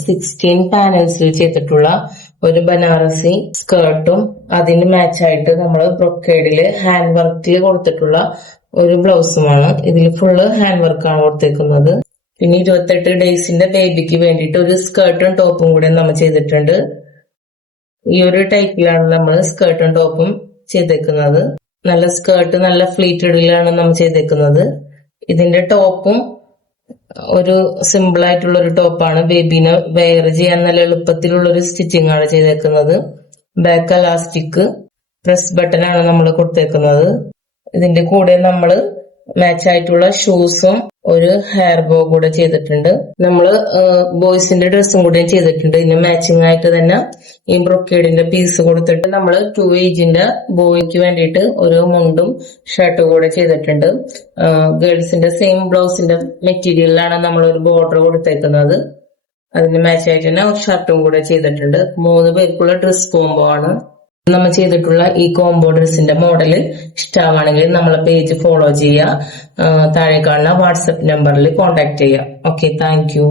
16 പാനൽസിൽ ചെയ്തിട്ടുള്ള ഒരു ബനാറസി സ്കേർട്ടും അതിന് മാച്ചായിട്ട് നമ്മൾ ബ്രൊക്കേഡില് ഹാൻഡ് വർക്കിൽ കൊടുത്തിട്ടുള്ള ഒരു ബ്ലൗസുമാണ്. ഇതിൽ ഫുള്ള് ഹാൻഡ് വർക്കാണ് കൊടുത്തേക്കുന്നത്. പിന്നെ 28 ഡേയ്സിന്റെ ബേബിക്ക് വേണ്ടിയിട്ട് ഒരു സ്കേർട്ടും ടോപ്പും കൂടെ നമ്മൾ ചെയ്തിട്ടുണ്ട്. ഈ ഒരു ടൈപ്പിലാണ് നമ്മൾ സ്കേർട്ടും ടോപ്പും ചെയ്തേക്കുന്നത്. നല്ല സ്കേർട്ട്, നല്ല ഫ്ലീറ്റഡിലാണ് നമ്മൾ ചെയ്തേക്കുന്നത്. ഇതിന്റെ ടോപ്പും ഒരു സിമ്പിൾ ആയിട്ടുള്ള ഒരു ടോപ്പാണ്. ബേബിനെ വെയർ ചെയ്യാൻ നല്ല എളുപ്പത്തിലുള്ള ഒരു സ്റ്റിച്ചിങ് ആണ് ചെയ്തേക്കുന്നത്. ബാക്ക് അലാസ്റ്റിക് പ്രസ് ബട്ടൺ ആണ് നമ്മൾ കൊടുത്തേക്കുന്നത്. ഇതിന്റെ കൂടെ നമ്മൾ മാച്ച് ആയിട്ടുള്ള ഷൂസും ഒരു ഹെയർ ബോ കൂടെ ചെയ്തിട്ടുണ്ട്. നമ്മള് ബോയ്സിന്റെ ഡ്രസ്സും കൂടെ ചെയ്തിട്ടുണ്ട്. ഇതിന് മാച്ചിങ് ആയിട്ട് തന്നെ ഈ ബ്രൊക്കേഡിന്റെ പീസ് കൊടുത്തിട്ട് നമ്മൾ 2 ഏജിന്റെ ബോയ്ക്ക് വേണ്ടിയിട്ട് ഒരു മുണ്ടും ഷർട്ടും കൂടെ ചെയ്തിട്ടുണ്ട്. ഗേൾസിന്റെ സെയിം ബ്ലൗസിന്റെ മെറ്റീരിയലിലാണ് നമ്മൾ ഒരു ബോർഡർ കൊടുത്തേക്കുന്നത്. അതിന് മാച്ച് ആയിട്ട് തന്നെ ഒരു ഷർട്ടും കൂടെ ചെയ്തിട്ടുണ്ട്. 3 പേർക്കുള്ള ഡ്രസ് കോംബോ ആണ്. നമ്മൾ ചെയ്തിട്ടുള്ള ഈ കോംബോ ഡ്രസ്സിന്റെ മോഡല് ഇഷ്ടമാണെങ്കിൽ നമ്മളെ പേജ് ഫോളോ ചെയ്യുക. താഴെ കാണുന്ന വാട്സപ്പ് നമ്പറിൽ കോൺടാക്ട് ചെയ്യുക. Okay, thank you.